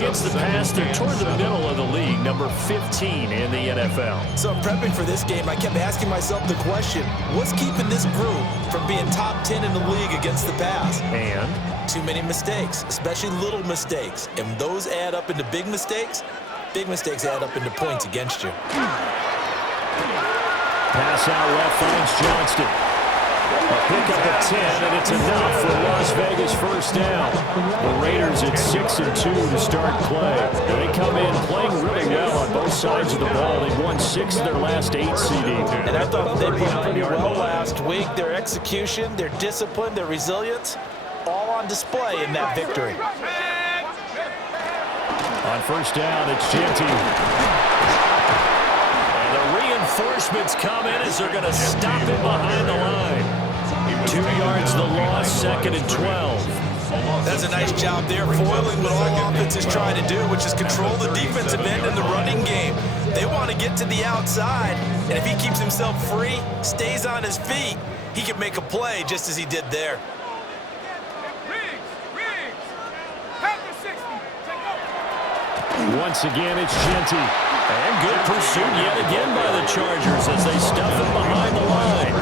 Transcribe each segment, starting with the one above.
against the pass, they're toward the middle of the league, number 15 in the NFL. So I'm prepping for this game. I kept asking myself the question, what's keeping this group from being top 10 in the league against the pass? And? Too many mistakes, especially little mistakes. And those add up into big mistakes. Big mistakes add up into points against you. Pass out left finds Johnston. A pickup of 10, and it's enough for Las Vegas first down. The Raiders at 6-2 to start play. They come in playing really well on both sides of the ball. They've won 6 of their last 8, CD. And I thought they played pretty well last week. Their execution, their discipline, their resilience, all on display in that victory. On first down, it's Genty. Reinforcements come in as they're going to stop him behind the line. 2 yards the loss, 2nd and 12. That's a nice job there, foiling what all offenses try to do, which is control the defensive end in the running game. They want to get to the outside, and if he keeps himself free, stays on his feet, he can make a play just as he did there. Once again, it's Genty. And good pursuit yet again by the Chargers as they stuff him behind the line.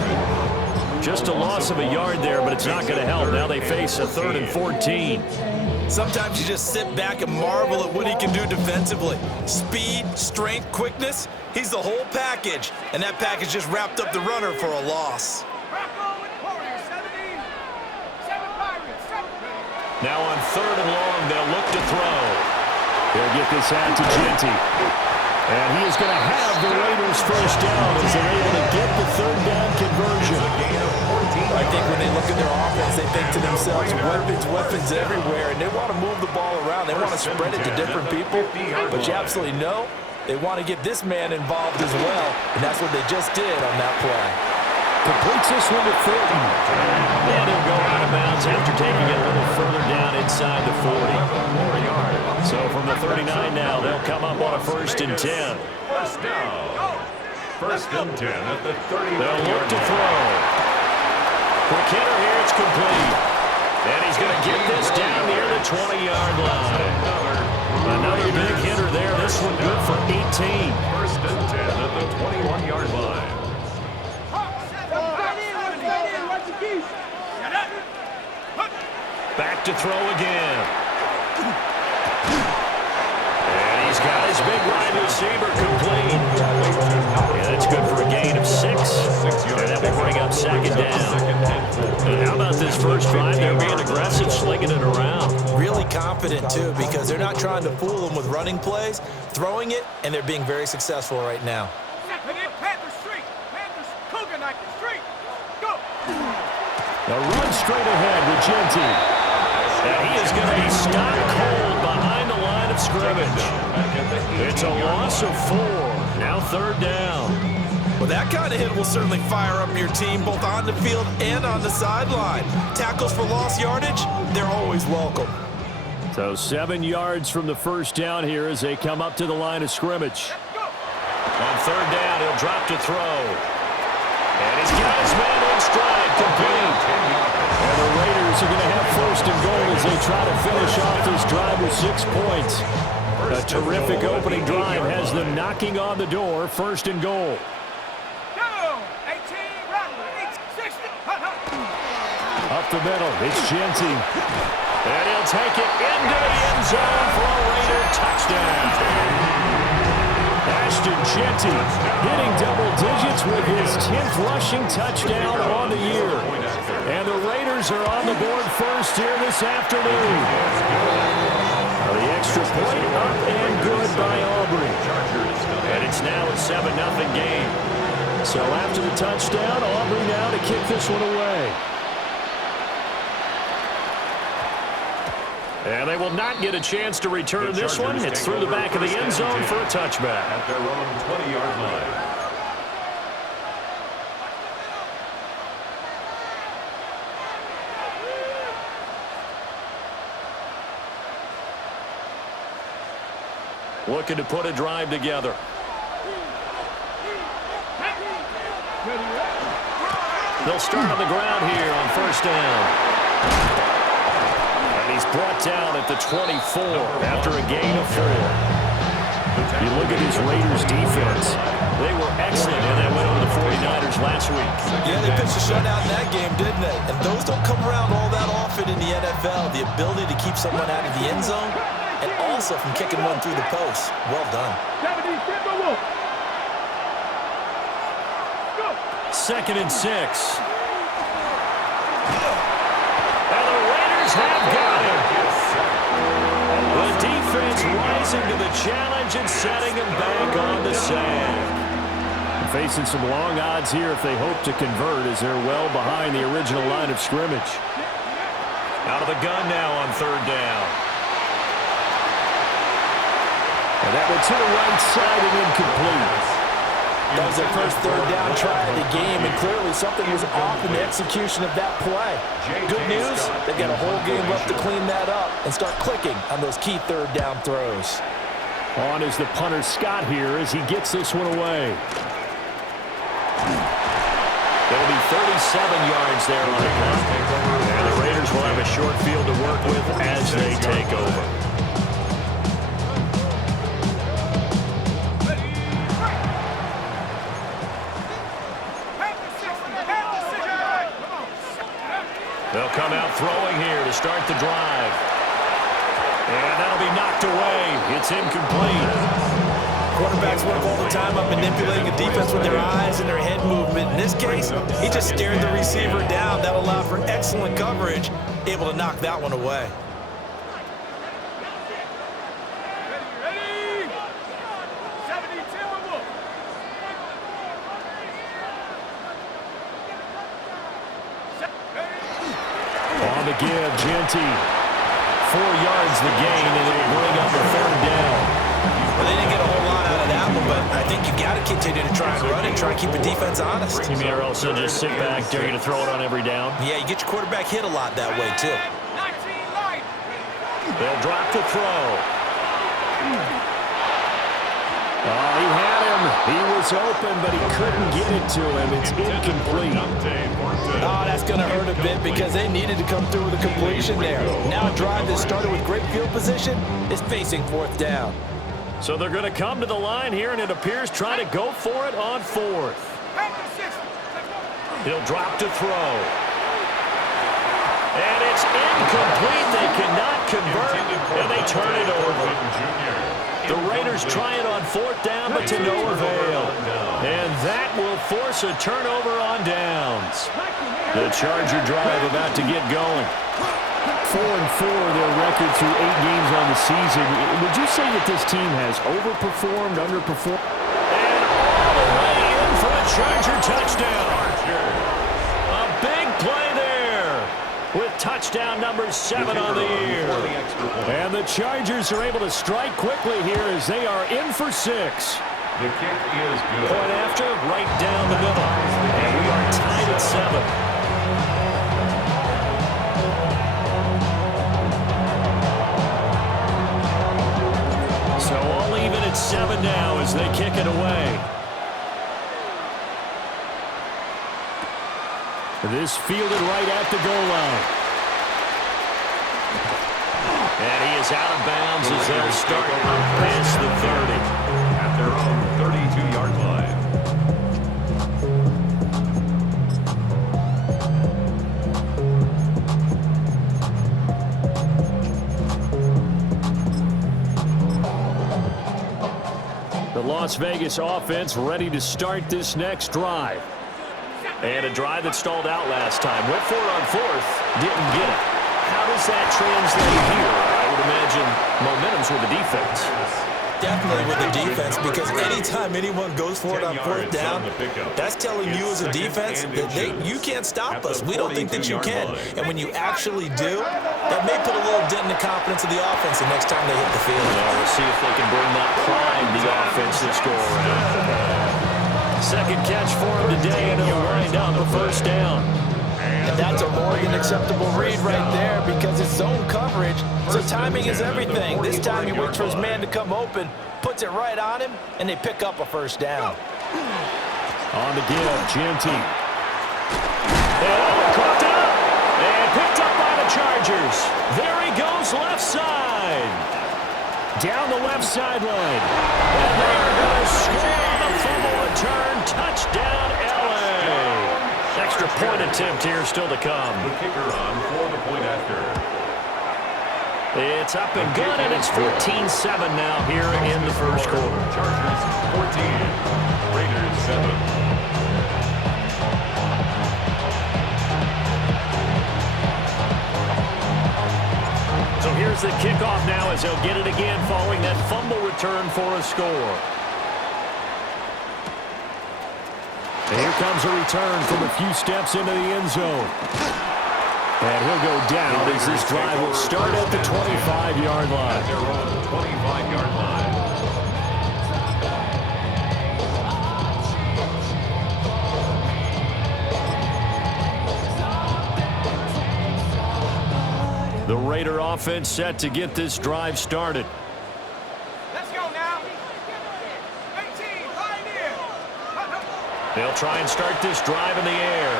Just a loss of a yard there, but it's not going to help. Now they face a 3rd and 14. Sometimes you just sit back and marvel at what he can do defensively. Speed, strength, quickness, he's the whole package. And that package just wrapped up the runner for a loss. Now on 3rd and long, they'll look to throw. They'll get this out to Genty. And he is going to have the Raiders first down as they're able to get the 3rd down conversion. I think when they look at their offense, they think to themselves, weapons everywhere, and they want to move the ball around. They want to spread it to different people, but you absolutely know they want to get this man involved as well, and that's what they just did on that play. Completes this one to Fulton. And he'll go out of bounds after taking it a little further down inside the 40. So from the 39 now, they'll come up on a 1st and 10. First down. 1st and 10 at the 30. They'll look to throw. Quick hitter here, it's complete. And he's going to get this down near the 20-yard line. Another big hitter there. This one good for 18. 1st and 10 at the 21-yard line. Back to throw again. And he's got his big wide receiver complete. Yeah, that's good for a gain of 6. And that will bring up 2nd down. And how about this first drive? They're being aggressive, slinging it around. Really confident, too, because they're not trying to fool them with running plays, throwing it, and they're being very successful right now. The run straight ahead with Genty. And he is going to be stopped cold behind the line of scrimmage. It's a loss of 4. Now 3rd down. Well, that kind of hit will certainly fire up your team both on the field and on the sideline. Tackles for lost yardage, they're always welcome. So 7 yards from the first down here as they come up to the line of scrimmage. On 3rd down, he'll drop to throw. And he's got his man in stride, complete. And the Raiders are going to have 1st and goal as they try to finish off this drive with 6 points. A terrific opening drive has them knocking on the door. 1st and goal. Up the middle, it's Genty. And he'll take it into the end zone for a Raider touchdown. Ashton Genty hitting double digits with his 10th rushing touchdown on the year. And the Raiders are on the board first here this afternoon. The extra point up and good by Aubrey. And it's now a 7-0 game. So after the touchdown, Aubrey now to kick this one away. And they will not get a chance to return this one. It's through the back of the end zone for a touchback. At their own 20-yard line. Looking to put a drive together. They'll start on the ground here on 1st down. And he's brought down at the 24 after a gain of 4. You look at this Raiders defense. They were excellent in that win over the 49ers last week. Yeah, they pitched a shutout in that game, didn't they? And those don't come around all that often in the NFL. The ability to keep someone out of the end zone and also from kicking one through the post. Well done. 2nd and 6. And the Raiders have got him. The defense rising to the challenge and setting him back on the sand. Facing some long odds here if they hope to convert, as they're well behind the original line of scrimmage. Out of the gun now on 3rd down. And that one to the right side and incomplete. That was their first 3rd down try of the game, and clearly something was off in the execution of that play. Good news, they've got a whole game left to clean that up and start clicking on those key 3rd down throws. On is the punter Scott here as he gets this one away. There'll be 37 yards there on the punt. And the Raiders will have a short field to work with as they take over. They'll come out throwing here to start the drive. And that'll be knocked away. It's incomplete. Quarterbacks work all the time on manipulating a defense with their eyes and their head movement. In this case, he just stared the receiver down. That allowed for excellent coverage, able to knock that one away. On the give, Genty. 4 yards the gain, and it'll bring up a 3rd down. Well, they didn't get a whole lot out of that one, but I think you got to continue to try and run it, try and keep the defense honest. You mean also just sit back, dare you to throw it on every down? Yeah, you get your quarterback hit a lot that way, too. They'll drop the throw. Oh, he had him. He was open, but he couldn't get it to him. It's incomplete. Oh, that's going to hurt a bit because they needed to come through with a completion there. Now a drive that started with great field position is facing 4th down. So they're going to come to the line here, and it appears trying to go for it on 4th. He'll drop to throw. And it's incomplete. They cannot convert, and they turn it over. The Raiders try it on 4th down, but to no avail. And that will force a turnover on downs. The Charger drive about to get going. 4-4 their record through 8 games on the season. Would you say that this team has overperformed, underperformed? And all the way in for a Charger touchdown. A big play there with touchdown number 7 on the year. And the Chargers are able to strike quickly here as they are in for 6. The kick is good. Point after, right down the middle. And we are tied at 7. So all even at 7 now as they kick it away. This fielded right at the goal line. And he is out of bounds as they'll start past the 30. At their own 32-yard line. The Las Vegas offense ready to start this next drive. And a drive that stalled out last time. Went for it on 4th. Didn't get it. How does that translate here? I would imagine momentum's with the defense. Definitely with the defense, because anytime anyone goes for it on 4th down, that's telling you as a defense that you can't stop us. We don't think that you can. And when you actually do, that may put a little dent in the confidence of the offense the next time they hit the field. Yeah, we'll see if they can bring that pride to the offense this go around. Second catch for him today, and he'll wind up a 1st down. And that's a more than acceptable read right there because it's zone coverage, so timing is everything. This time he waits for his man to come open, puts it right on him, and they pick up a 1st down. On the give, Genty. And coughed it up, and picked up by the the Chargers. There he goes left side. Down the left sideline. And they are going to score on the fumble return. Touchdown, L.A. Extra point attempt here still to come. The kicker on for the point after. It's up and good, and it's 14-7 now here in the first quarter. Chargers 14, Raiders 7. So here's the kickoff now as they'll get it again following that fumble return for a score. And here comes a return from a few steps into the end zone. And he'll go down as this drive will start at the 25-yard line. They're on the 25-yard line. The Raider offense set to get this drive started. Let's go now. 18, pioneer. They'll try and start this drive in the air.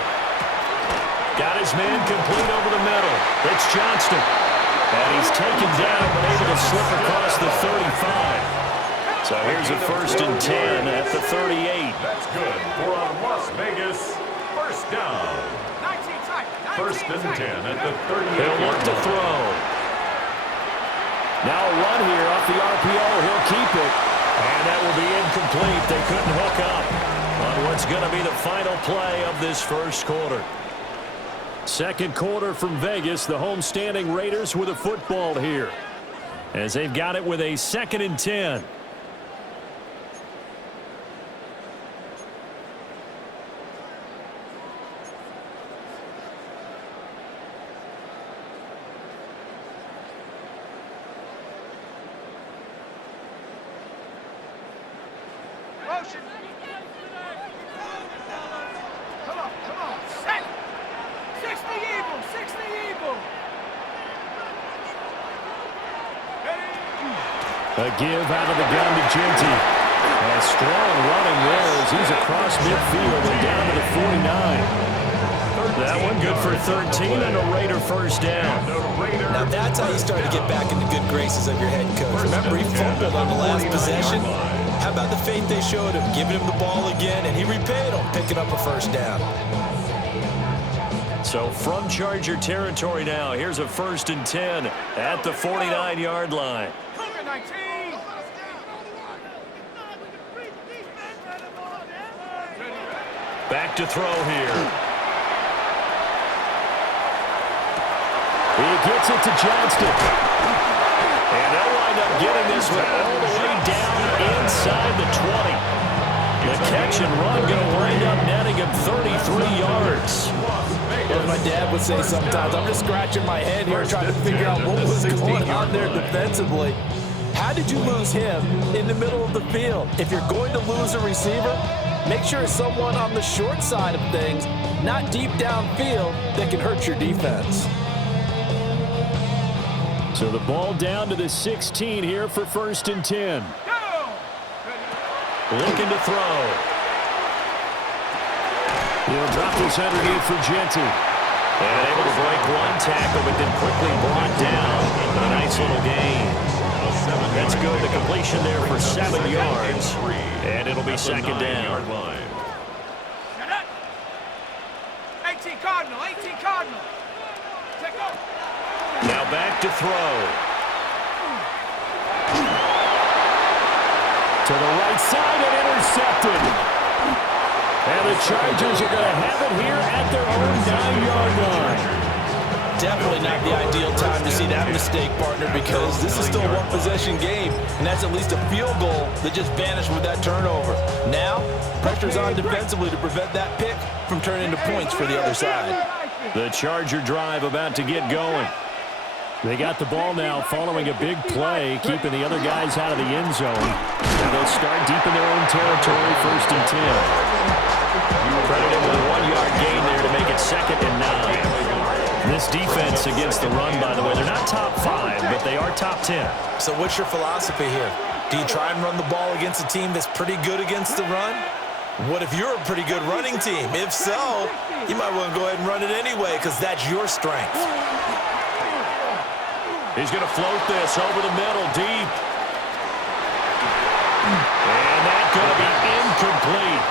Got his man complete over the middle. It's Johnston. And he's taken down but able to slip across the 35. So here's a 1st and 10 at the 38. That's good for a Las Vegas first down. 19 tight. 1st and 10 at the 38. He'll look to throw. Now a run here off the RPO. He'll keep it. And that will be incomplete. They couldn't hook up on what's going to be the final play of this first quarter. Second quarter from Vegas. The homestanding Raiders with a football here as they've got it with a 2nd and 10. Motion. Come on, come on. Set. 60 Eagle, 60 Eagle. A give out of the gun to Genty. A strong running there as he's across midfield and down to the 49. That one good for 13 and a Raider first down. Now that's how you start to get back in the good graces of your head coach. Remember, he fumbled on the last possession. How about the faith they showed him, giving him the ball again, and he repaid him, picking up a first down. So from Charger territory now, here's a 1st and 10 at the 49-yard line. Cougar 19. Back to throw here. He gets it to Johnston. And they'll wind up getting this one all the way down inside the 20. The catch and run going to wind up netting him 33 yards. As my dad would say sometimes, I'm just scratching my head here trying to figure out what was going on there defensively. How did you lose him in the middle of the field? If you're going to lose a receiver, make sure it's someone on the short side of things, not deep downfield, that can hurt your defense. So the ball down to the 16 here for 1st and 10. Looking to throw. He'll drop this underneath for Genty. And able to break one tackle, but then quickly brought down. A nice little gain. That's good. The completion there for 7 yards. And it'll be 2nd down. 18 Cardinal, 18 Cardinal. Take off. Now back to throw. To the right side and intercepted. And the Chargers are going to have it here at their own 9-yard line. Definitely not the ideal time to see that mistake, partner, because this is still a one-possession game, and that's at least a field goal that just vanished with that turnover. Now, pressure's on defensively to prevent that pick from turning into points for the other side. The Charger drive about to get going. They got the ball now following a big play, keeping the other guys out of the end zone. Now they'll start deep in their own territory, 1st and 10. Credited with a 1-yard gain there to make it 2nd and 9. This defense against the run, by the way, they're not top 5, but they are top 10. So what's your philosophy here? Do you try and run the ball against a team that's pretty good against the run? What if you're a pretty good running team? If so, you might want to go ahead and run it anyway because that's your strength. He's going to float this over the middle, deep. And that's going to be incomplete.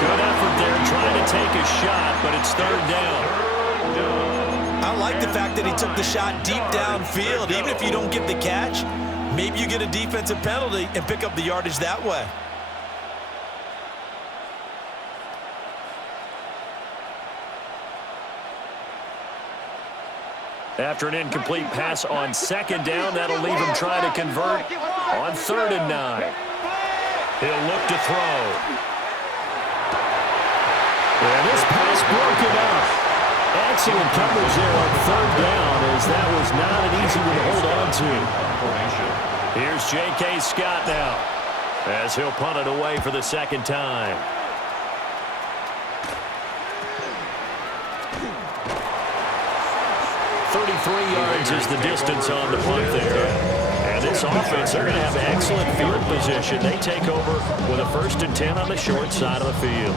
Good effort there trying to take a shot, but it's third down. I like the fact that he took the shot deep downfield. Even if you don't get the catch, maybe you get a defensive penalty and pick up the yardage that way. After an incomplete pass on second down, that'll leave him trying to convert on 3rd and 9. He'll look to throw. And this pass broken up. Excellent coverage there on 3rd down, as that was not an easy one to hold on to. Here's J.K. Scott now, as he'll punt it away for the second time. 33 yards is the distance on the punt there. And this offense, they're going to have excellent field position. They take over with a 1st and 10 on the short side of the field.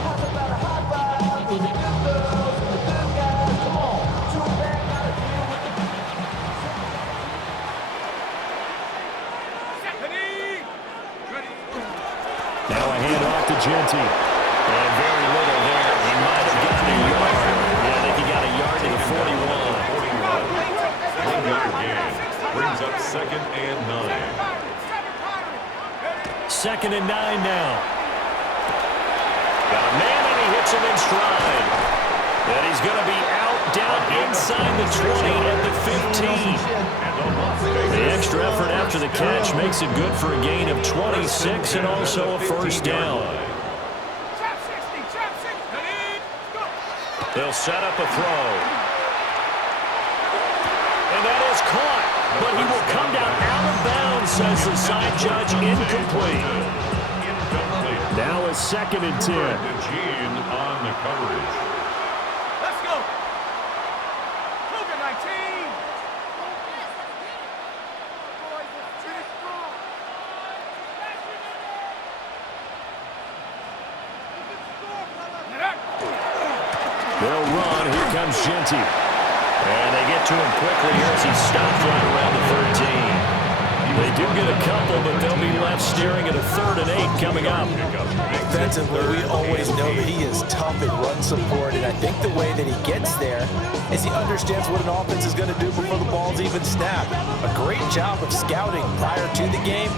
Now a handoff to Genty. And very little there. He might have gotten a yard. Yeah, I think he got a yard to the 41. Brings up 2nd and 9. 2nd and 9 now. Got a man and he hits him in stride. And he's going to be out down inside the 20 at the 15. The extra effort after the catch makes it good for a gain of 26 and also a 1st down. They'll set up a throw. And that is caught, but he will come down out of bounds, says the side judge, incomplete. Now it's 2nd and 10. Gene on the coverage. Let's go. Cougar 19. They'll run. Here comes Genty. And they get to him quickly here as he stops right around the 13. They do get a couple, but they'll be left staring at a 3rd and 8 coming up. Defensively, we always know that he is tough in run support, and I think the way that he gets there is he understands what an offense is going to do before the ball's even snapped. A great job of scouting prior to the game,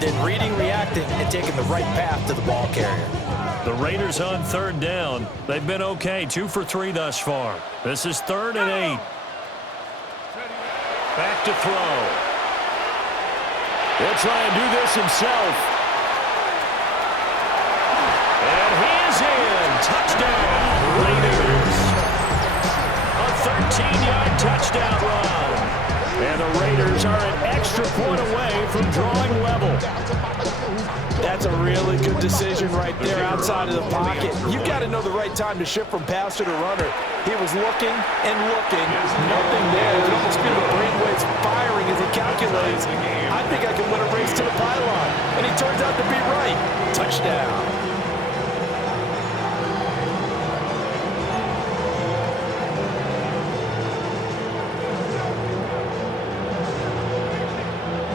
then reading, reacting, and taking the right path to the ball carrier. The Raiders on 3rd down. They've been okay, 2 for 3 thus far. This is 3rd and 8. Back to throw. He'll try and do this himself. And he is in. Touchdown, Raiders. A 13-yard touchdown run. And the Raiders are an extra point away from drawing level. That's a really good decision right there outside of the pocket. You've got to know the right time to shift from passer to runner. He was looking and looking. Nothing there. You can almost feel the brainwaves firing as he calculates. I think I can win a race to the pylon. And he turns out to be right. Touchdown.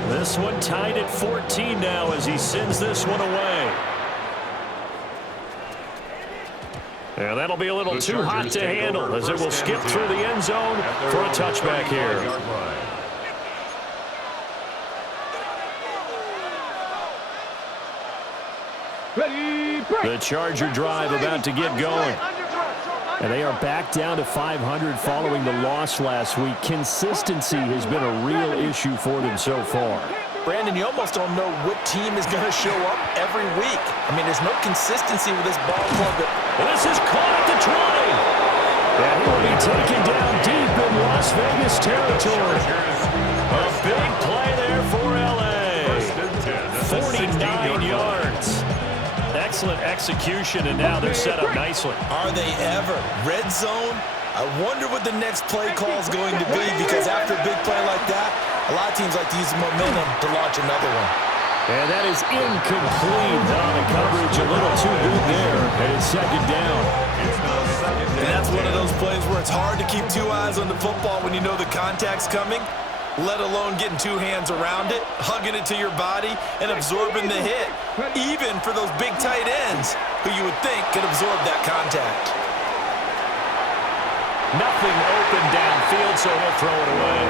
This one tied at 14 now as he sends this one away. And that'll be a little too hot to handle as it will skip through the end zone for a touchback here. The Charger drive about to get going. And they are back down to 500 following the loss last week. Consistency has been a real issue for them so far. Brandon, you almost don't know what team is going to show up every week. I mean, there's no consistency with this ball club. And this is caught at the 20. And he will be taken down deep in Las Vegas territory. A big play there for L.A. 49 yards. Excellent execution, and now they're set up nicely. Are they ever? Red zone? I wonder what the next play call is going to be, because after a big play like that, a lot of teams like to use the momentum to launch another one. And that is incomplete on the coverage. A little too good there, and it's 2nd down. And that's one of those plays where it's hard to keep 2 eyes on the football when you know the contact's coming. let alone getting two hands around it, hugging it to your body, and absorbing the hit, even for those big tight ends who you would think could absorb that contact. Nothing open downfield, so he'll throw it away.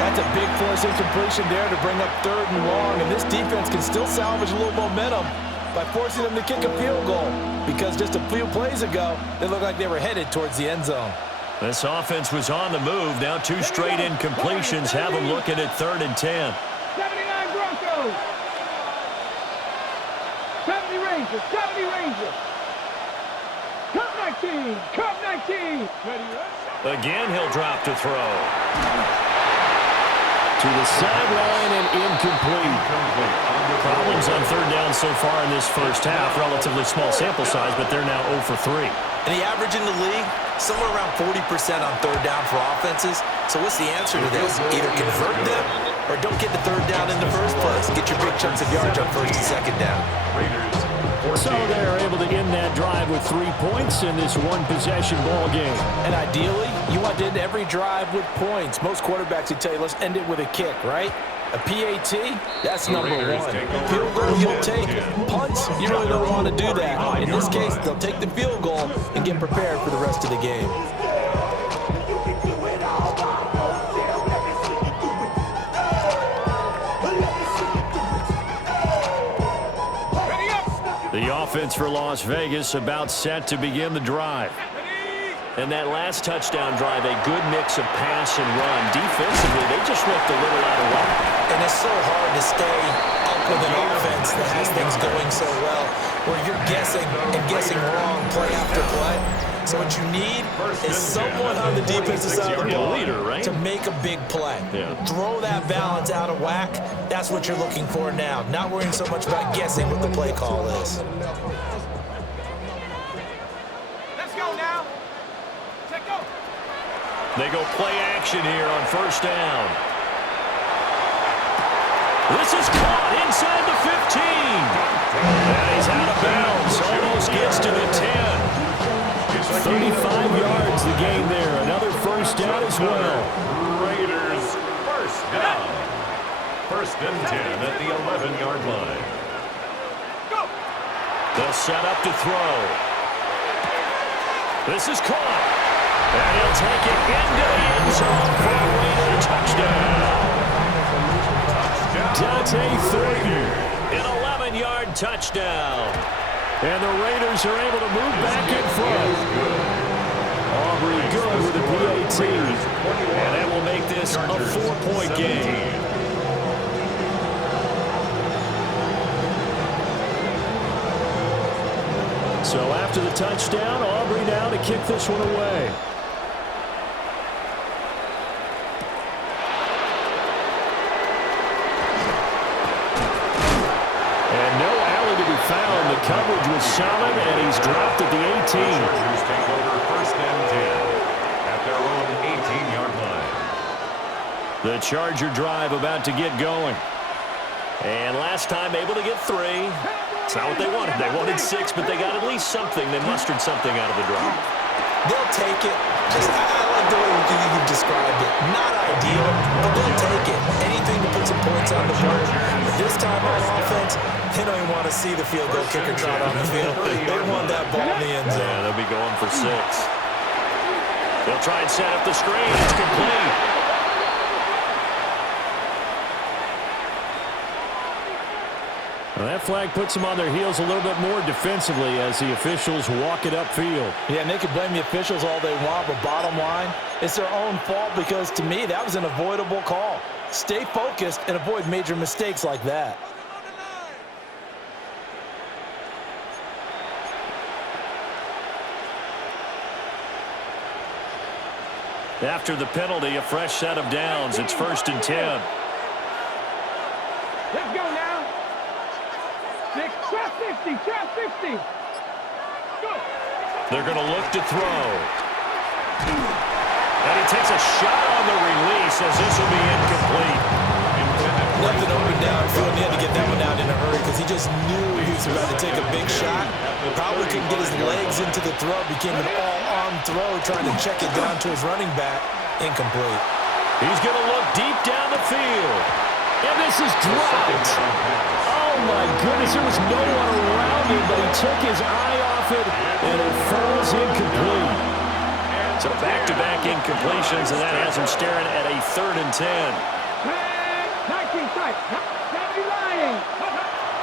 That's a big force incompletion there to bring up 3rd and long, and this defense can still salvage a little momentum by forcing them to kick a field goal, because just a few plays ago, they looked like they were headed towards the end zone. This offense was on the move. Now 2 straight incompletions have them looking at 3rd and 10. 79 Broncos. 70 Rangers. 70 Rangers. Cup 19. Cup 19. Ready? Again, he'll drop to throw. To the sideline and incomplete. Problems on 3rd down so far in this first half. Relatively small sample size, but they're now 0 for 3. And the average in the league, somewhere around 40% on 3rd down for offenses. So what's the answer to this? Either convert them or don't get the 3rd down in the first place. Get your big chunks of yards on 1st and 2nd down. So they're able to end that drive with 3 points in this one-possession ball game. And ideally, you want to end every drive with points. Most quarterbacks would tell you, let's end it with a kick, right? A PAT, that's number 1. Field goal, you'll take. Punts, you really don't want to do that. In this case, they'll take the field goal and get prepared for the rest of the game. The offense for Las Vegas about set to begin the drive. And that last touchdown drive, a good mix of pass and run. Defensively, they just looked a little out of whack. And it's so hard to stay up with an offense that has things going so well, where you're guessing and guessing wrong play after play. So what you need is someone on the defensive side of the ball to make a big play. Throw that balance out of whack. That's what you're looking for now. Not worrying so much about guessing what the play call is. Let's go now. Let's go. They go play action here on 1st down. This is caught inside the 15. And he's out of bounds. Almost gets to the 10. 35 yards the gain there. Another 1st down as well. Raiders 1st down. 1st and 10 at the 11-yard line. Go. They'll set up to throw. This is caught. And he'll take it into the end zone for a Raider touchdown. Dante Thornton, an 11-yard touchdown. And the Raiders are able to move back in front. Aubrey good with the PAT. And that will make this a 4-point game. So after the touchdown, Aubrey now to kick this one away. Found. The coverage was solid, and he's dropped at the 18. Chargers take over 1st and 10 at their own 18-yard line. The Charger drive about to get going. And last time able to get 3. It's not what they wanted. They wanted 6, but they got at least something. They mustered something out of the drive. They'll take it. I like the way you've described it. Not ideal, but they'll take it. Anything to put some points on the board. But this time on offense, they don't even want to see the field goal kicker trot on the field. They want that ball in the end zone. Yeah, they'll be going for 6. They'll try and set up the screen. It's complete. Well, that flag puts them on their heels a little bit more defensively as the officials walk it upfield. Yeah, and they can blame the officials all they want, but bottom line, it's their own fault because, to me, that was an avoidable call. Stay focused and avoid major mistakes like that. After the penalty, a fresh set of downs. It's 1st and 10. Let's go now. 50. Try 50. Go. They're going to look to throw. And he takes a shot on the release as this will be incomplete. Nothing open downfield. He had to get that one out in a hurry because he just knew he was about to take a big shot. Probably couldn't get his legs into the throw. Became an all-arm throw trying to check it down to his running back. Incomplete. He's going to look deep down the field. And this is dropped. Oh, my goodness. There was no one around him, but he took his eye off it, and it falls incomplete. So back-to-back incompletions, and that has him staring at a 3rd and 10.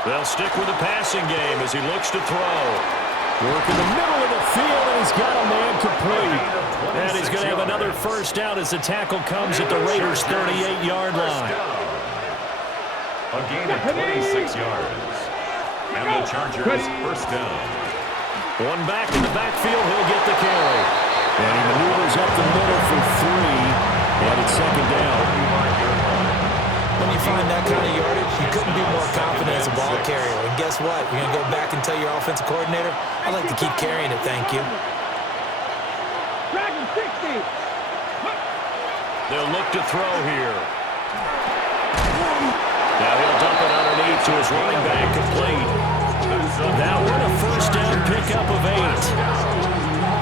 They'll stick with the passing game as he looks to throw. Work in the middle of the field, and he's got a man complete. And he's going to have another first down as the tackle comes at the Raiders' 38-yard line. A gain of 26 yards. And the Chargers first down. One back in the backfield, he'll get the carry. And he maneuvers up the middle for 3. And it's 2nd down. When you find that kind of yardage, you couldn't be more confident as a ball carrier. And guess what? You're going to go back and tell your offensive coordinator, I'd like to keep carrying it, thank you. They'll look to throw here. Now he'll dump it underneath to his running back, complete. Now we're in a first down pickup of 8.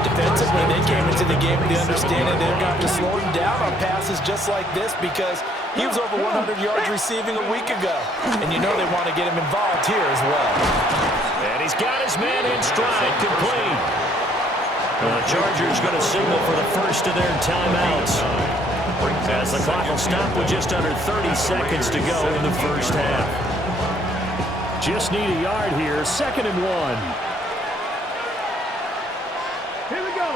Defensively, they came into the game with the understanding they've got to slow him down on passes just like this because he was over 100 yards receiving a week ago. And you know they want to get him involved here as well. And he's got his man in stride, complete. The Chargers going to signal for the first of their timeouts, as the clock will stop with just under 30 seconds to go in the first half. Just need a yard here, 2nd and 1. Here we go.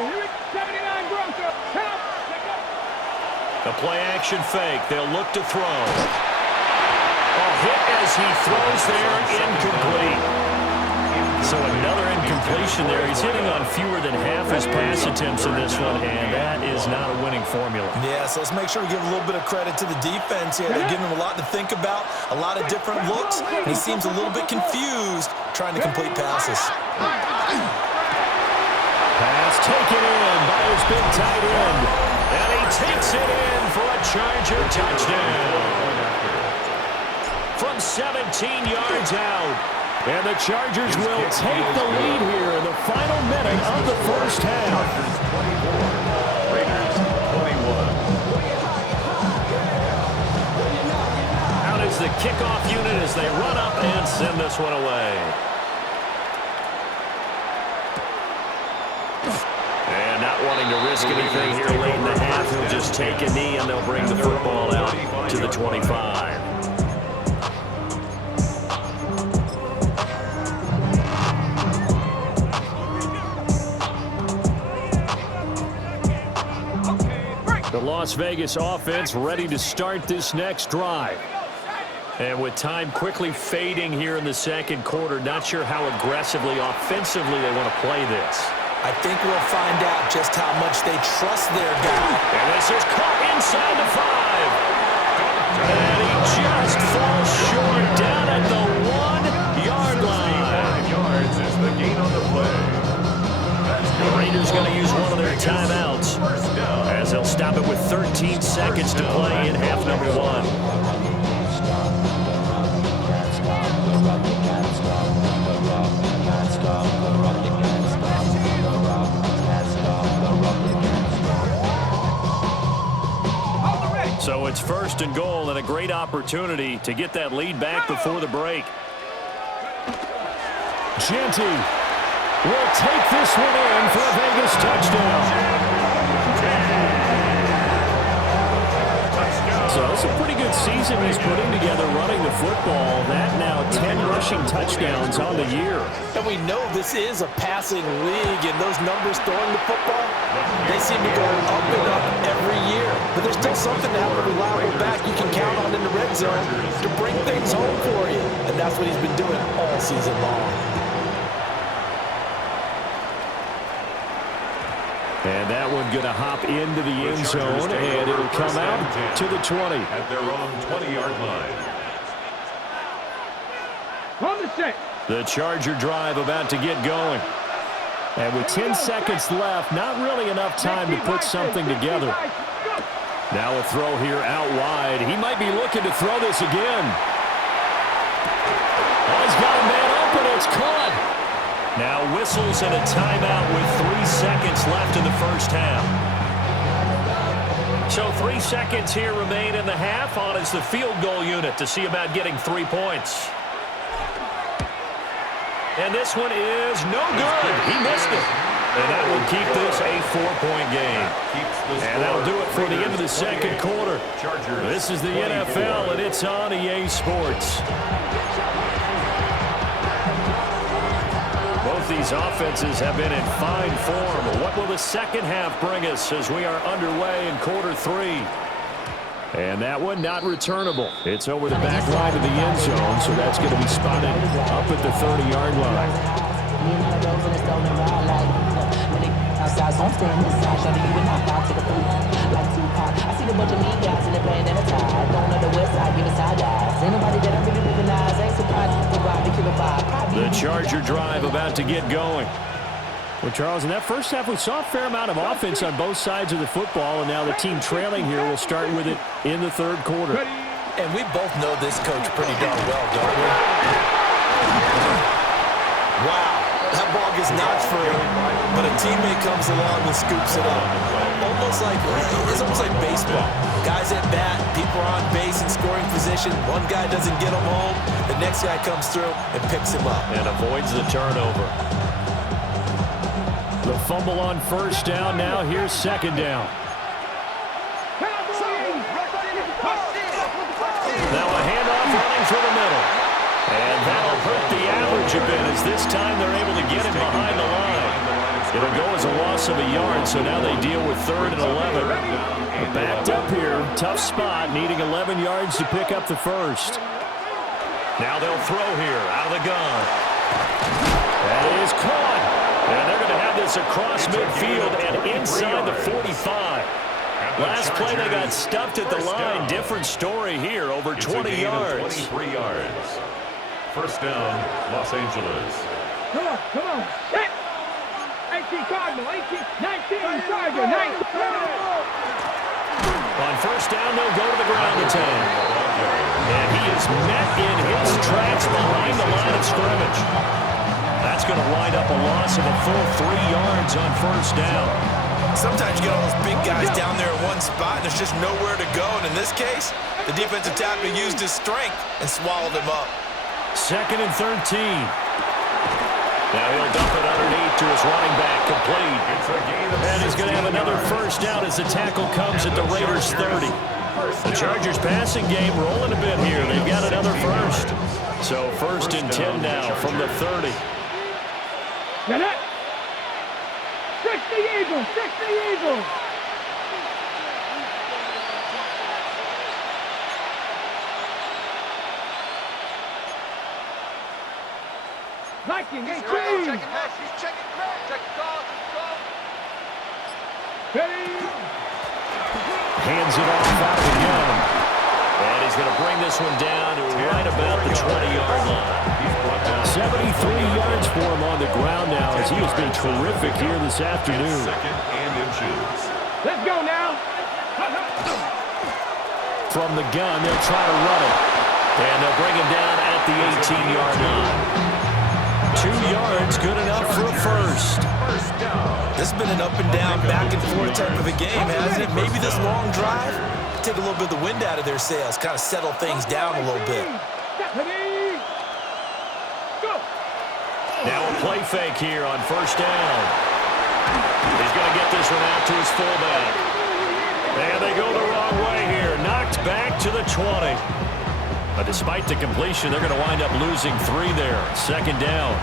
79 Bronco. Help. A play-action fake. They'll look to throw. A hit as he throws there, incomplete. So another incompletion there. He's hitting on fewer than half his pass attempts in this one, and that is not a winning formula. Yeah, so let's make sure we give a little bit of credit to the defense here. They're giving him a lot to think about, a lot of different looks, and he seems a little bit confused trying to complete passes. Pass taken in by his big tight end, and he takes it in for a Charger touchdown. From 17 yards out. And the Chargers will take the lead here in the final minute of the first half. Raiders 21. Out is the kickoff unit as they run up and send this one away. And not wanting to risk anything here late in the half, he'll just take a knee and they'll bring the football out to the 25. The Las Vegas offense ready to start this next drive. And with time quickly fading here in the second quarter, not sure how aggressively, offensively they want to play this. I think we'll find out just how much they trust their guy. And this is caught inside the 5. And he just falls short down at the 1-yard line. 5 yards is the gain on the play. The Raiders going to use one of their timeouts as they'll stop it with 13 seconds to play in half number 1. So it's 1st and goal and a great opportunity to get that lead back before the break. Genty will take this one in for a Vegas touchdown. So it's a pretty good season he's putting together running the football. That now 10 rushing touchdowns on the year. And we know this is a passing league, and those numbers throwing the football, they seem to go up and up every year. But there's still something to have a reliable back you can count on in the red zone to bring things home for you. And that's what he's been doing all season long. And that one going to hop into the end zone, and it'll come out to the 20. At their own 20-yard line. On the set. The Charger drive about to get going. And with 10 seconds left, not really enough time to put something together. Now a throw here out wide. He might be looking to throw this again. Oh, he's got a man open. It's caught. Now whistles and a timeout with 3 seconds left in the first half. So 3 seconds here remain in the half. On is the field goal unit to see about getting 3 points. And this one is no good. He missed it. And that will keep this a 4-point game. And that'll do it for the end of the second quarter. This is the NFL, and it's on EA Sports. Both these offenses have been in fine form. What will the second half bring us as we are underway in quarter 3? And that one not returnable. It's over the back line of the end zone, so that's going to be spotted up at the 30-yard line. The Charger drive about to get going. Well, Charles, in that first half, we saw a fair amount of offense on both sides of the football, and now the team trailing here will start with it in the third quarter. And we both know this coach pretty darn well, don't we? Wow, that ball gets knocked free, but a teammate comes along and scoops it up. It's almost like baseball. Guys at bat, people are on base in scoring position. One guy doesn't get him home, the next guy comes through and picks him up. And avoids the turnover. The fumble on first down. Now here's second down. Now a handoff running for the middle. And that'll hurt the average a bit as this time they're able to get him behind the line. It'll go as a loss of a yard, so now they deal with 3rd and 11. Backed up here. Tough spot, needing 11 yards to pick up the first. Now they'll throw here out of the gun. That is caught. And they're going to have this across midfield and inside the 45. Last play, they got stuffed at the line. Different story here, over 20 yards. 23 yards. First down, Los Angeles. Come on. 18 Cardinal, 19 Charger, 19. On first down, they'll go to the ground attack. And he is met in his tracks behind the line of scrimmage. That's going to wind up a loss of a full 3 yards on first down. Sometimes you get all those big guys down there in one spot, and there's just nowhere to go. And in this case, the defensive tackle used his strength and swallowed him up. 2nd and 13. Now he'll dump it underneath to his running back, complete. And he's going to have another first down as the tackle comes at the Raiders' 30. The Chargers passing game rolling a bit here. They've got another first. So 1st and 10 now from the 30. Get it! 60 Eagles! 60 Eagles! Liking, 18! Check Hands it off out of the gun. And he's going to bring this one down to right about the 20-yard line. 73 yards for him on the ground now as he has been terrific here this afternoon. 2nd and inches. Let's go now. From the gun, they'll try to run it. And they'll bring him down at the 18-yard line. 2 yards, good enough for a first. This has been an up and down, back and forth type of a game, hasn't it? Maybe this long drive take a little bit of the wind out of their sails, kind of settle things down a little bit. Now a play fake here on first down. He's going to get this one out to his fullback. And they go the wrong way here. Knocked back to the 20. But despite the completion, they're going to wind up losing 3 there. 2nd down.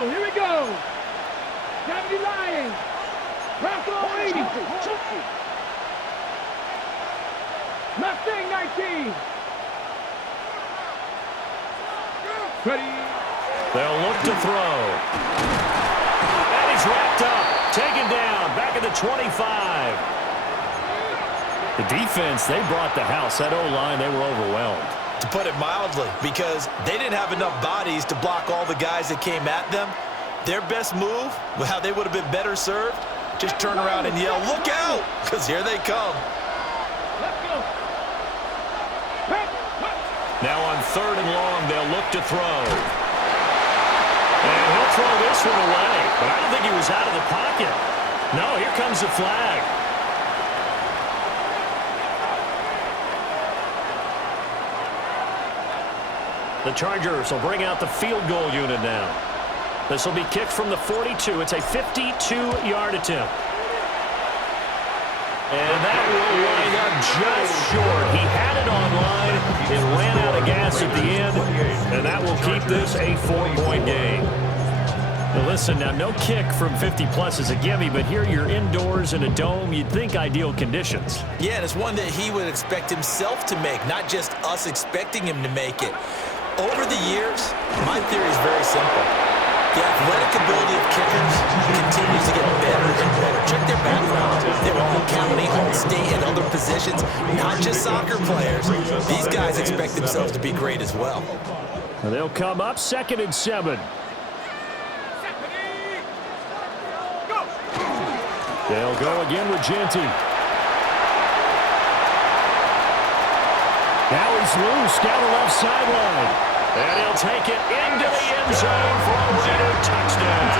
Here we go. 70 Lions. Bronco 80. Mustang 19. Ready. They'll look to throw. And he's wrapped up. Taken down. Back at the 25. The defense, they brought the house. That O-line, they were overwhelmed. To put it mildly, because they didn't have enough bodies to block all the guys that came at them. Their best move, how they would have been better served, just turn around and yell, "Look out!" Because here they come. Let's go. Now on 3rd and long, they'll look to throw. And he'll throw this one away, but I don't think he was out of the pocket. No, here comes the flag. The Chargers will bring out the field goal unit now. This will be kicked from the 42. It's a 52-yard attempt. And that will line up just short. He had it on line. It ran out of gas at the end. And that will keep this a 4-point game. Now listen, now no kick from 50-plus is a gimme, but here you're indoors in a dome. You'd think ideal conditions. Yeah, and it's one that he would expect himself to make, not just us expecting him to make it. Over the years, my theory is very simple. The athletic ability of kickers continues to get better and better. Check their background. They're all county, all state, and other positions, not just soccer players. These guys expect themselves to be great as well. They'll come up 2nd and 7. They'll go again with Genty. Now he's loose down the left sideline. And he'll take it into the end zone for a Raider touchdown.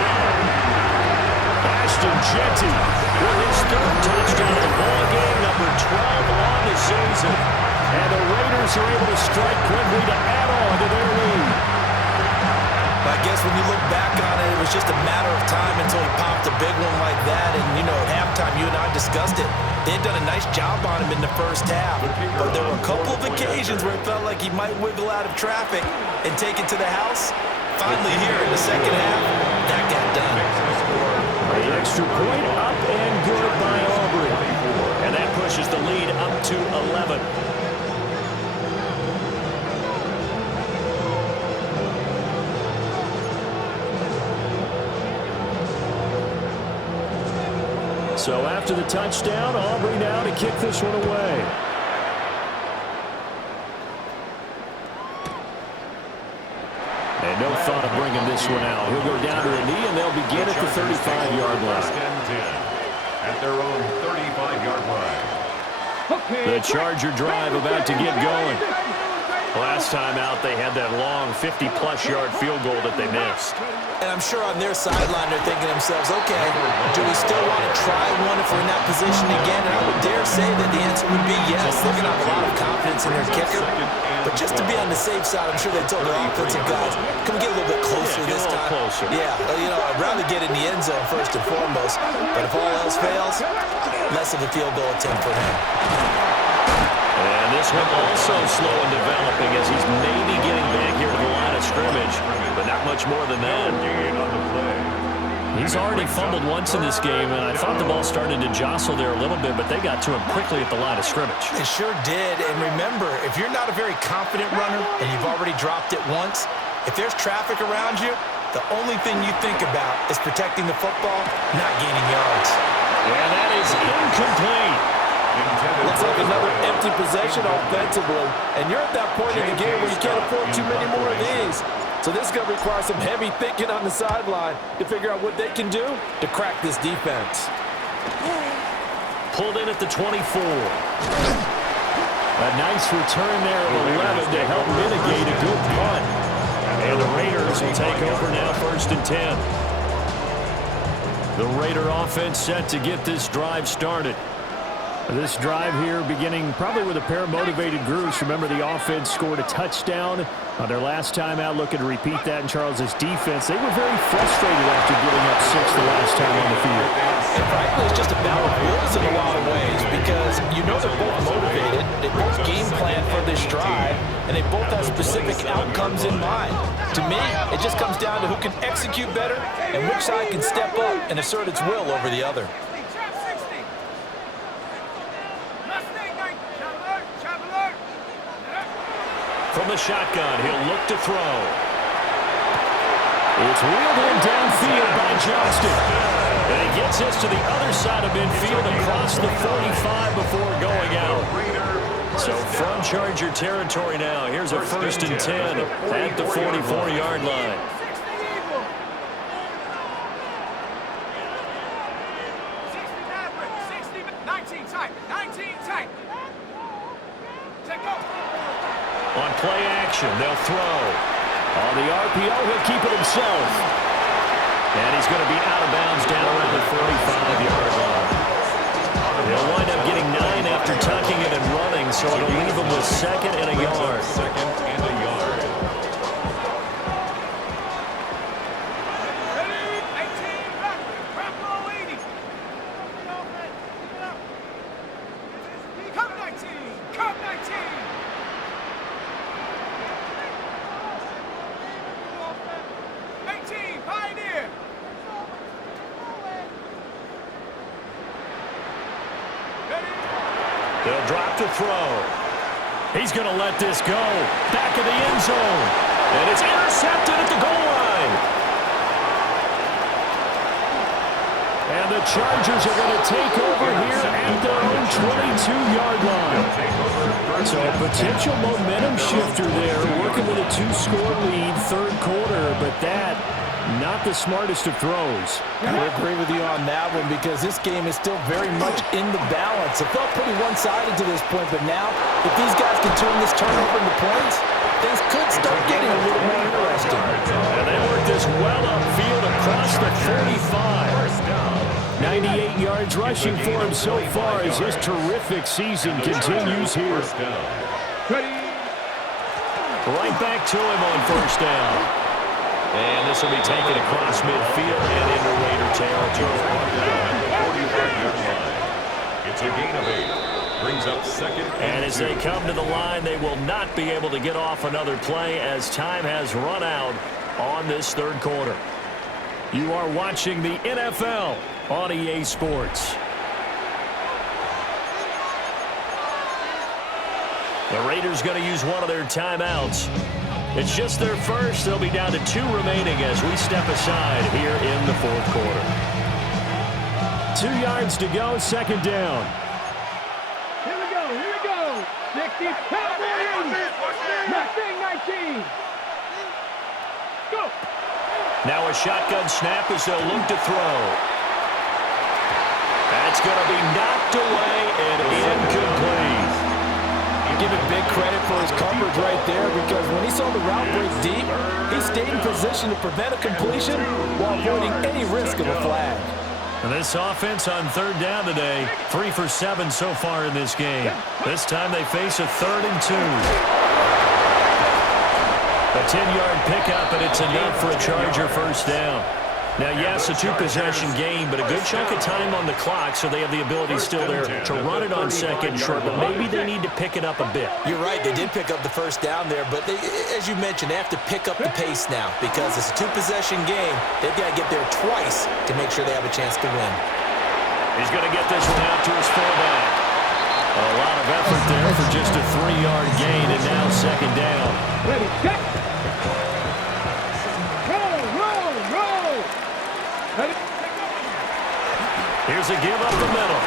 Ashton Genty with his 3rd touchdown of the ball game, number 12 on the season. And the Raiders are able to strike quickly to add on to their lead. I guess when you look back on it, it was just a matter of time until he popped a big one like that. And, you know, at halftime, you and I discussed it. They had done a nice job on him in the first half. But there were a couple of occasions where it felt like he might wiggle out of traffic and take it to the house. Finally here in the second half, that got done. The extra point up and good by Aubrey. And that pushes the lead up to 11. So after the touchdown, Aubrey now to kick this one away. And no thought of bringing this one out. He'll go down to the knee, and they'll begin at the 35-yard line. At their own 35-yard line. The Charger drive about to get going. Last time out, they had that long 50-plus yard field goal that they missed. And I'm sure on their sideline they're thinking to themselves, okay, do we still want to try one if we're in that position again? And I would dare say that the answer would be yes. They're going to have a lot of confidence in their kicker. But just to be on the safe side, I'm sure they told their offensive guys, can we get a little bit closer this time? Closer. Yeah, you know, I'd rather get in the end zone first and foremost. But if all else fails, less of a field goal attempt for him. And this one also slow in developing as he's maybe getting back here to the line of scrimmage, but not much more than that. He's already fumbled once in this game, and I thought the ball started to jostle there a little bit, but they got to him quickly at the line of scrimmage. They sure did, and remember, if you're not a very confident runner and you've already dropped it once, if there's traffic around you, the only thing you think about is protecting the football, not gaining yards. And that is incomplete. Looks like another empty possession offensively. And you're at that point in the game where you can't afford too many more of these. So this is going to require some heavy thinking on the sideline to figure out what they can do to crack this defense. Pulled in at the 24. A nice return there of 11 to help mitigate a good punt. And the Raiders will take over now 1st and 10. The Raider offense set to get this drive started. This drive here beginning probably with a pair of motivated groups. Remember, the offense scored a touchdown on their last time out. Looking to repeat that in Charles's defense. They were very frustrated after giving up 6 the last time on the field. And frankly, it's just a battle of wills in a lot of ways because you know they're both motivated. They both game plan for this drive, and they both have specific outcomes in mind. To me, it just comes down to who can execute better and which side can step up and assert its will over the other. From the shotgun, he'll look to throw. It's wheeled in downfield by Johnston. And he gets us to the other side of midfield across the 45 before going out. So from Charger territory now, here's a 1st and 10 at the 44-yard line. On play action, they'll throw. On the RPO, he'll keep it himself. And he's going to be out of bounds down around the 45-yard line. They'll wind up getting 9 after tucking it and running, so it'll leave them with 2nd and a yard. 2nd and a yard. They'll drop to throw. He's going to let this go. Back of the end zone. And it's intercepted at the goal line. And the Chargers are going to take over here at their own 22-yard line. So a potential momentum shifter there, working with a 2-score lead, 3rd quarter, but that not the smartest of throws. I would agree with you on that one because this game is still very much in the balance. It felt pretty one-sided to this point, but now if these guys can turn this turnover into points, things could start getting a little more interesting. And they work this well upfield across the 45. 98 yards rushing for him so far as his terrific season continues here. Right back to him on 1st down. And this will be taken across midfield and into Raider territory. It's a gain of 8. Brings up 2nd and as they come to the line, they will not be able to get off another play as time has run out on this 3rd quarter. You are watching the NFL on EA Sports. The Raiders going to use one of their timeouts. It's just their first. They'll be down to 2 remaining as we step aside here in the 4th quarter. 2 yards to go, 2nd down. Here we go. 60, 80. 19. Go. Now a shotgun snap as they'll look to throw. That's going to be knocked away and incomplete. Give it big credit for his coverage right there because when he saw the route break deep, he stayed in position to prevent a completion while avoiding any risk of a flag. And this offense on 3rd down today, 3 for 7 so far in this game. This time they face a 3rd and 2. A 10-yard pickup, and it's enough for a Charger 1st down. Now, yes, a 2-possession game, but a good chunk of time on the clock, so they have the ability still there to run it on 2nd short, but maybe they need to pick it up a bit. You're right. They did pick up the 1st down there, but as you mentioned, they have to pick up the pace now because it's a 2-possession game. They've got to get there twice to make sure they have a chance to win. He's going to get this one out to his fullback. A lot of effort there for just a 3-yard gain, and now 2nd down. Ready, check. Here's a give up the middle.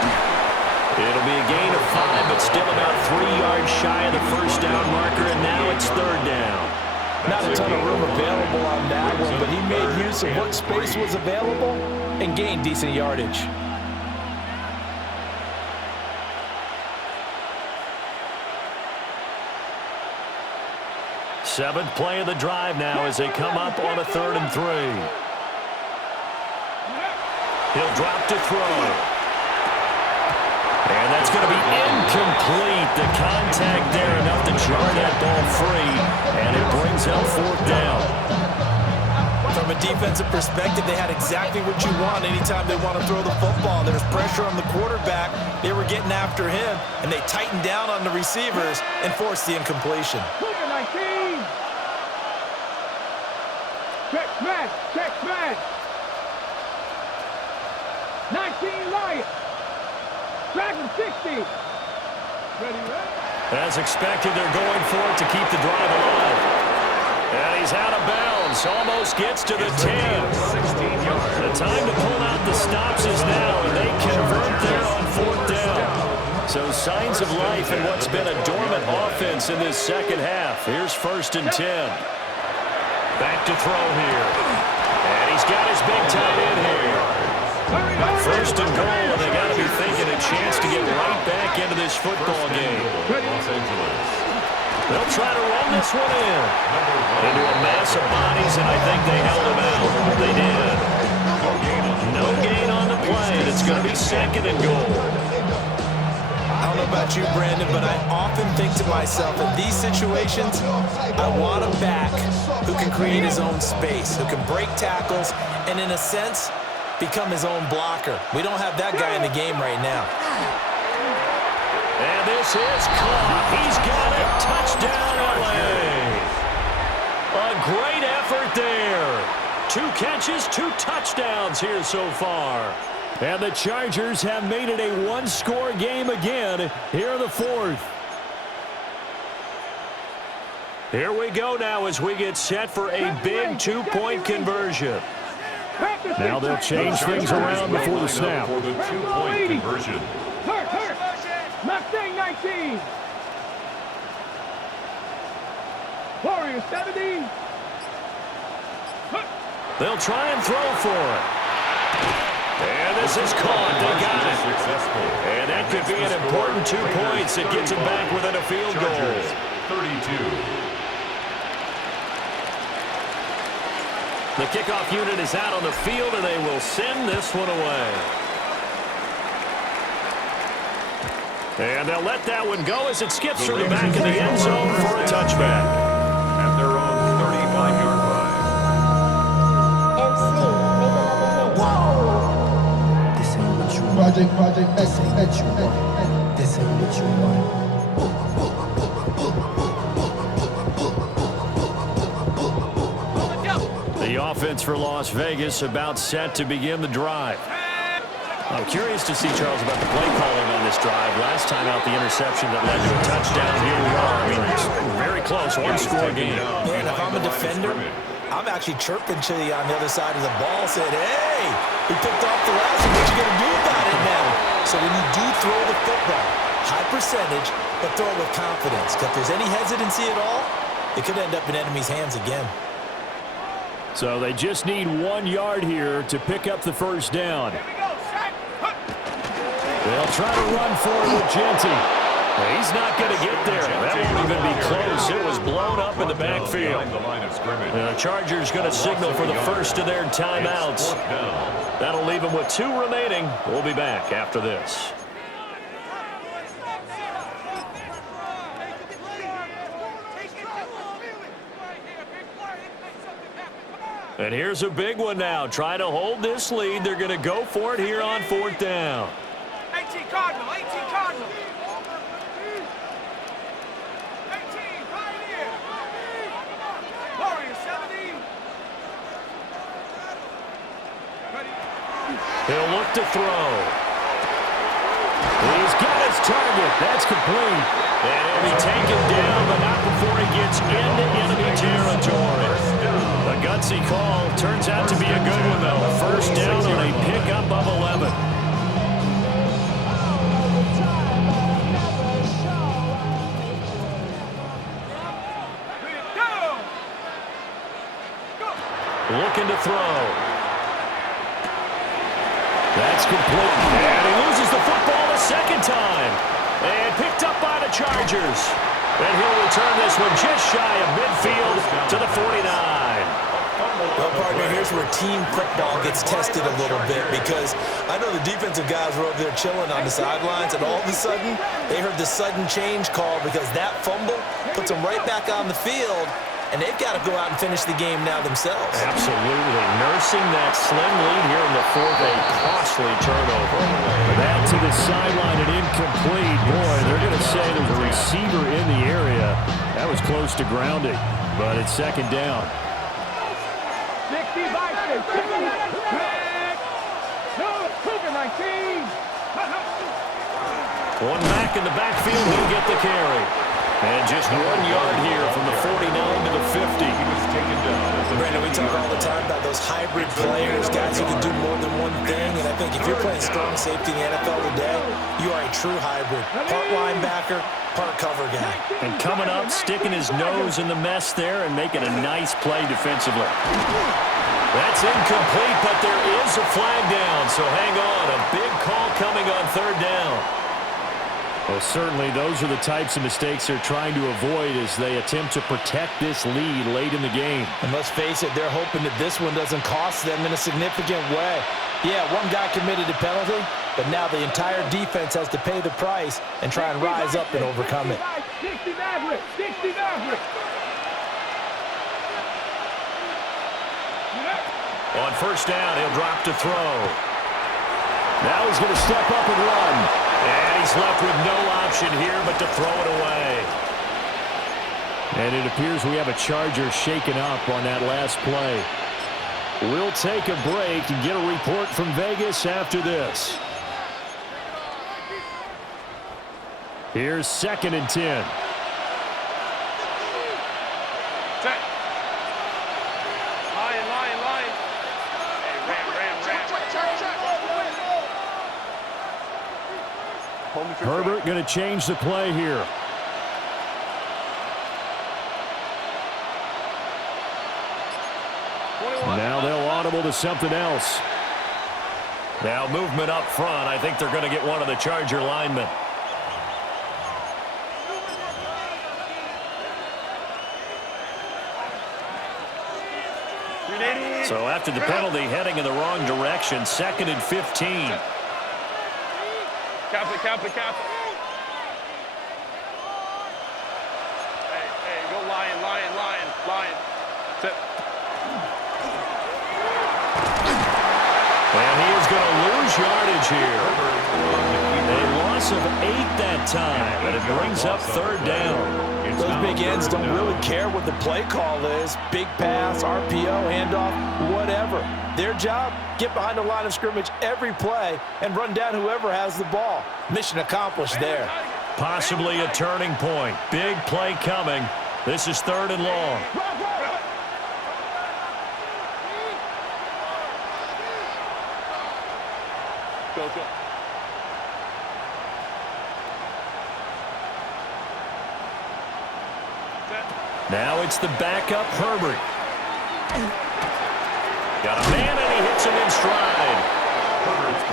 It'll be a gain of 5, but still about 3 yards shy of the 1st down marker, and now it's 3rd down. Not a ton of room available on that one, but he made use of what space was available and gained decent yardage. Seventh play of the drive now as they come up on a 3rd and 3. He'll drop to throw. And that's going to be incomplete. The contact there enough to jar that ball free, and it brings up 4th down. From a defensive perspective, they had exactly what you want anytime they want to throw the football. There's pressure on the quarterback. They were getting after him, and they tightened down on the receivers and forced the incompletion. 19. Check smash. 19 Lions. Dragon 60. Ready. As expected, they're going for it to keep the drive alive. And he's out of bounds. Almost gets to the 10. 16 yards. The time to pull out the stops is now, and they convert there on 4th down. So signs of life in what's been a dormant offense in this 2nd half. Here's 1st and 10. Back to throw here. And he's got his big tight end here. 1st and goal, and they got to be thinking a chance to get right back into this football game. Los Angeles. They'll try to run this one in. Into a mass of bodies, and I think they held him out. They did. it's going to be 2nd and goal. I don't know about you, Brandon, but I often think to myself, in these situations, I want a back who can create his own space, who can break tackles, and in a sense, become his own blocker. We don't have that guy in the game right now. And this is caught. He's got it. Touchdown, LA. A great effort there. 2 catches, 2 touchdowns here so far. And the Chargers have made it a 1-score game again here in the 4th. Here we go now as we get set for a big 2-point conversion. Now they'll change things around before the snap. For the 2-point conversion. Mustang 19. Warriors 70. They'll try and throw for it. And this is caught. They got it. And that could be an important 2 points. It gets it back within a field goal. 32. The kickoff unit is out on the field, and they will send this one away. And they'll let that one go as it skips through the back of the end zone for a touchback. At their own 35-yard line. This ain't what you want. This ain't what you want. This ain't what you want. The offense for Las Vegas about set to begin the drive. I'm curious to see, Charles, about the play calling on this drive. Last time out, the interception that led to a touchdown. Here we are. I mean, it's very close. 1-score game. Man, if I'm a defender, I'm actually chirping to you on the other side of the ball, saying, hey, we picked off the last one. What you going to do about it now? So when you do throw the football, high percentage, but throw it with confidence. If there's any hesitancy at all, it could end up in enemy's hands again. So they just need 1 yard here to pick up the first down. They'll try to run for it with Genty. He's not going to get there. That won't even be close. It was blown up in the backfield. The Chargers going to signal for the first of their timeouts. That'll leave them with 2 remaining. We'll be back after this. And here's a big one now. Try to hold this lead. They're going to go for it here on 4th down. 18 Cardinal, 18 Cardinal. 18 Pioneer. Warriors 70. Ready? He'll look to throw. He's got his target. That's complete. And he'll be taken down, but not before he gets into enemy territory. A gutsy call. Turns out to be a good one, though. First down on a pickup of 11. Looking to throw. That's complete. And he loses the football a second time. And picked up by the Chargers. And he'll return this one just shy of midfield to the 49. Well, partner, here's where team football gets tested a little bit, because I know the defensive guys were over there chilling on the sidelines, and all of a sudden, they heard the sudden change call because that fumble puts them right back on the field, and they've got to go out and finish the game now themselves. Absolutely. Nursing that slim lead here in the 4th, a costly turnover. That to the sideline and incomplete. Boy, they're going to say there's a receiver in the area. That was close to grounding, but it's 2nd down. 60 Vikings. Cougar 19. One back in the backfield, he'll get the carry. And just 1 yard here from the 49 to the 50. He was taken down. Brandon, we talk all the time about those hybrid players, guys who can do more than one thing. And I think if you're playing strong safety in the NFL today, you are a true hybrid. Part linebacker, part cover guy. And coming up, sticking his nose in the mess there and making a nice play defensively. That's incomplete, but there is a flag down. So hang on, a big call coming on 3rd down. Well, certainly those are the types of mistakes they're trying to avoid as they attempt to protect this lead late in the game. And let's face it, they're hoping that this one doesn't cost them in a significant way. Yeah, one guy committed a penalty, but now the entire defense has to pay the price and try and rise up and overcome it. 60 Maverick, 60 Maverick. On first down, he'll drop to throw. Now he's going to step up and run. And he's left with no option here but to throw it away. And it appears we have a Charger shaken up on that last play. We'll take a break and get a report from Vegas after this. Here's 2nd and 10. Set. Lion. Hey, ram. Herbert going to change the play here. Now they'll audible to something else. Now movement up front. I think they're going to get one of the Charger linemen. So after the penalty, heading in the wrong direction, 2nd and 15. Cap it. Hey, go lion. Set. And he is going to lose yardage here. A loss of 8 that time, and it brings up 3rd down. Those big ends don't really care what the play call is. Big pass, RPO, handoff, whatever. Their job, get behind the line of scrimmage every play and run down whoever has the ball. Mission accomplished there. Possibly a turning point. Big play coming. This is 3rd and long. Go. Now it's the backup, Herbert. Got a man, and he hits him in stride.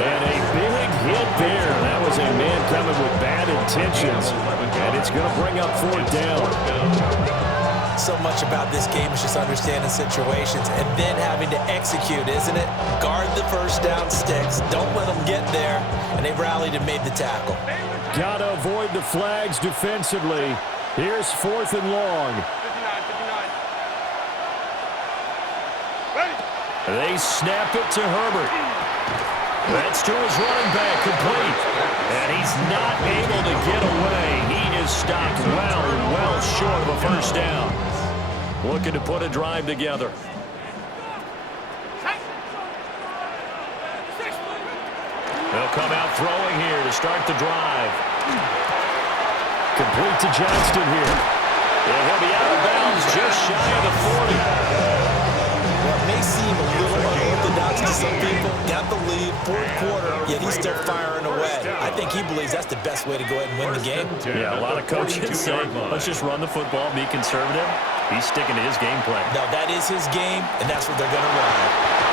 And a big hit there. That was a man coming with bad intentions. And it's going to bring up 4th down. So much about this game is just understanding situations and then having to execute, isn't it? Guard the first down sticks. Don't let them get there. And they rallied and made the tackle. Got to avoid the flags defensively. Here's 4th and long. 59. Ready. They snap it to Herbert. That's to his running back, complete. And he's not able to get away. He is stopped well short of a first down. Looking to put a drive together. They'll come out throwing here to start the drive. Complete to Johnston here. And he'll be out of bounds just shy of the 40. Well, it may seem a little unorthodox to some people. Got the lead, 4th quarter, yet he's still firing away. I think he believes that's the best way to go ahead and win the game. Yeah, a lot of coaches say, let's just run the football, be conservative. He's sticking to his game plan. No, that is his game, and that's what they're going to run.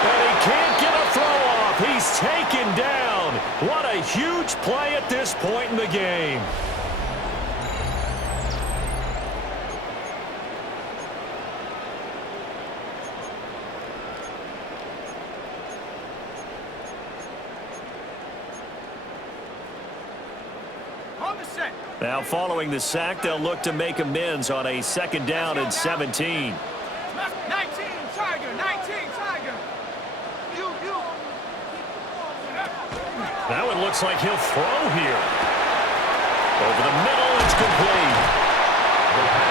And he can't get a throw off. He's taken down. What a huge play at this point in the game. Now, following the sack, they'll look to make amends on a 2nd down and 17. 19 Tiger. Now it looks like he'll throw here. Over the middle, it's complete.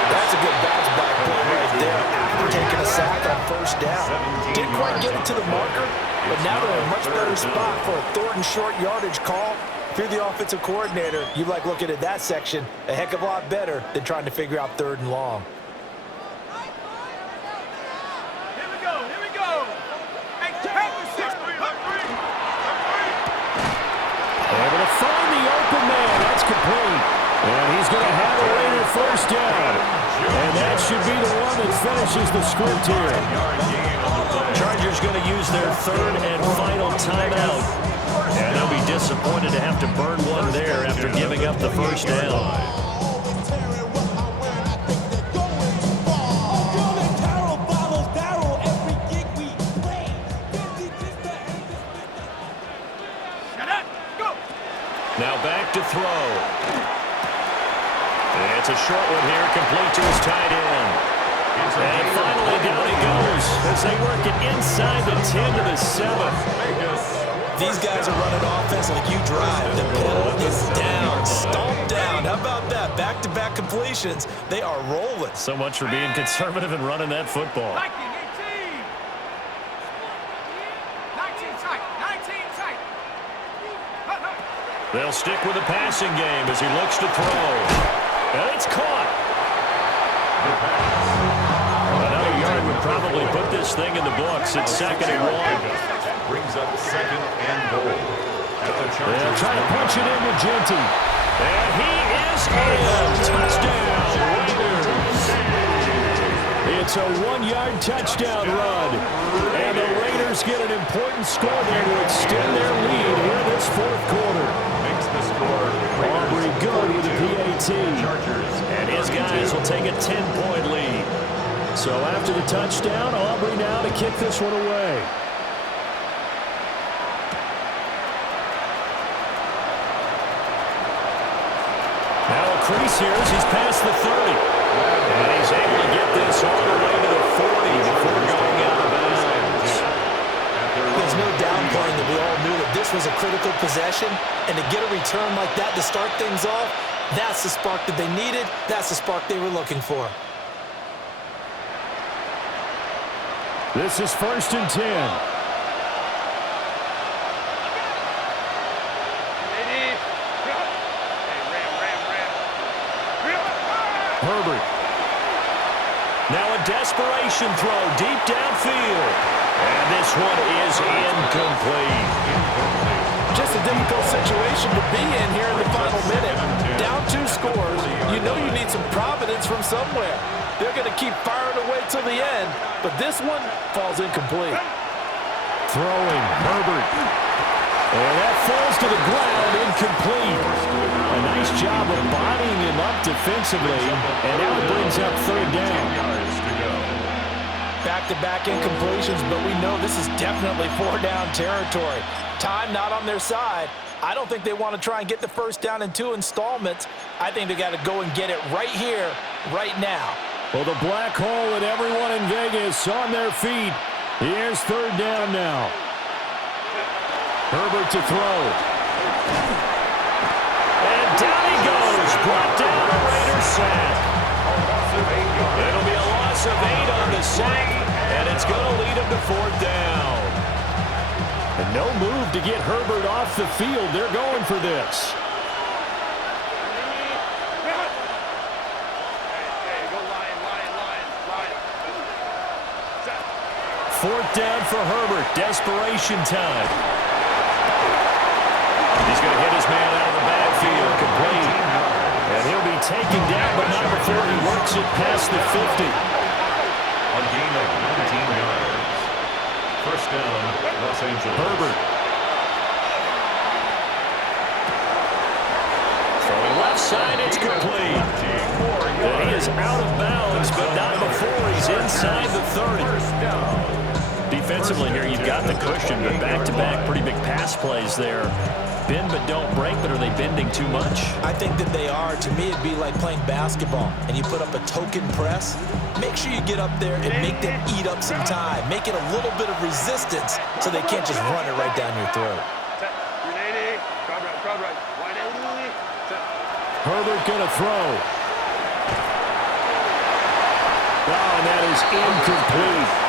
That's a good bounce back play right there after taking a sack on first down. Didn't quite get it to the marker, but now they're in a much better spot for a 3rd and short yardage call. If you're the offensive coordinator, you like looking at that section a heck of a lot better than trying to figure out 3rd and long. Here we go. Hey, Able to find the open man. That's complete. And he's going to have a Raider first down. And that should be the one that finishes the script here. Chargers going to use their 3rd and final timeout. And they'll be disappointed to have to burn one there after giving up the first down. It's a short one here, complete to his tight end. And finally down he goes as they work it inside the 10 to the 7. These guys are running offense like you drive. The pedal is down, stomped down. How about that? Back-to-back completions. They are rolling. So much for being conservative and running that football. 19 tight. 19 tight. They'll stick with the passing game as he looks to throw. And it's caught. Another yard would probably put this thing in the books. It's 2nd and 1. Brings up 2nd and goal. They'll try to punch it in with Genty. And he is in. Touchdown, Raiders. It's a 1-yard touchdown run. And the Raiders get an important score there to extend their lead here this 4th quarter. Makes the score. Aubrey good with the PAT. And his guys will take a 10-point lead. So after the touchdown, Aubrey now to kick this one away. Now a crease here as he's past the 30. And he's able to get this all the way to the 40 before going out of bounds. There's no downplaying that we all knew that this was a critical possession, and to get a return like that to start things off, that's the spark that they needed. That's the spark they were looking for. This is 1st and 10. Herbert. Now a desperation throw deep downfield. And this one is incomplete. Just a difficult situation to be in here in the final minute. Down 2 scores. You know you need some providence from somewhere. They're going to keep firing away till the end, but this one falls incomplete. Throwing, Herbert. And that falls to the ground, incomplete. A nice job of bodying him up defensively, and now it brings up 3rd down. Back-to-back incompletions, but we know this is definitely 4-down territory. Time not on their side. I don't think they want to try and get the 1st down in 2 installments. I think they got to go and get it right here, right now. Well, the black hole and everyone in Vegas on their feet. Here's 3rd down now. Herbert to throw. And down he goes. Brought down a Raiders sack. It'll be a loss of 8 on the sack, and it's going to lead him to 4th down. And no move to get Herbert off the field. They're going for this. Fourth down for Herbert. Desperation time. He's going to hit his man out of the backfield. Complete. And he'll be taken down, but not before he works it past the 50. A gain of 19 yards. 1st down, Los Angeles. Herbert. Throwing left side, it's complete. And he is out of bounds, but not before he's inside the 30. Defensively here, you've got the cushion, but back-to-back pretty big pass plays there. Bend but don't break, but are they bending too much? I think that they are. To me, it'd be like playing basketball, and you put up a token press. Make sure you get up there and make them eat up some time. Make it a little bit of resistance so they can't just run it right down your throat. Herbert gonna throw. Oh, and that is incomplete.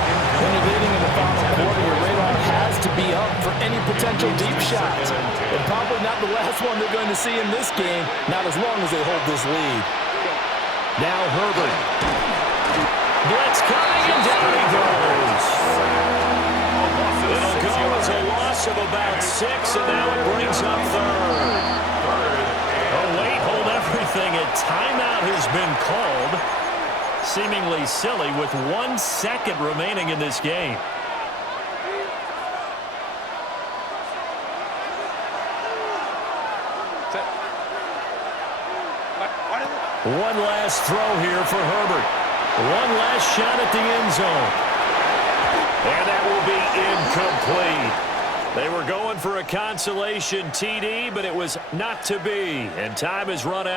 When you're leading in the final quarter, your radar has to be up for any potential deep shots. And probably not the last one they're going to see in this game, not as long as they hold this lead. Now Herbert. Blitz coming, and down he goes. It'll go as a loss of about 6, and now it brings up 3rd. Oh, wait, hold everything. A timeout has been called. Seemingly silly with 1 second remaining in this game. One last throw here for Herbert. One last shot at the end zone. And that will be incomplete. They were going for a consolation TD, but it was not to be. And time has run out.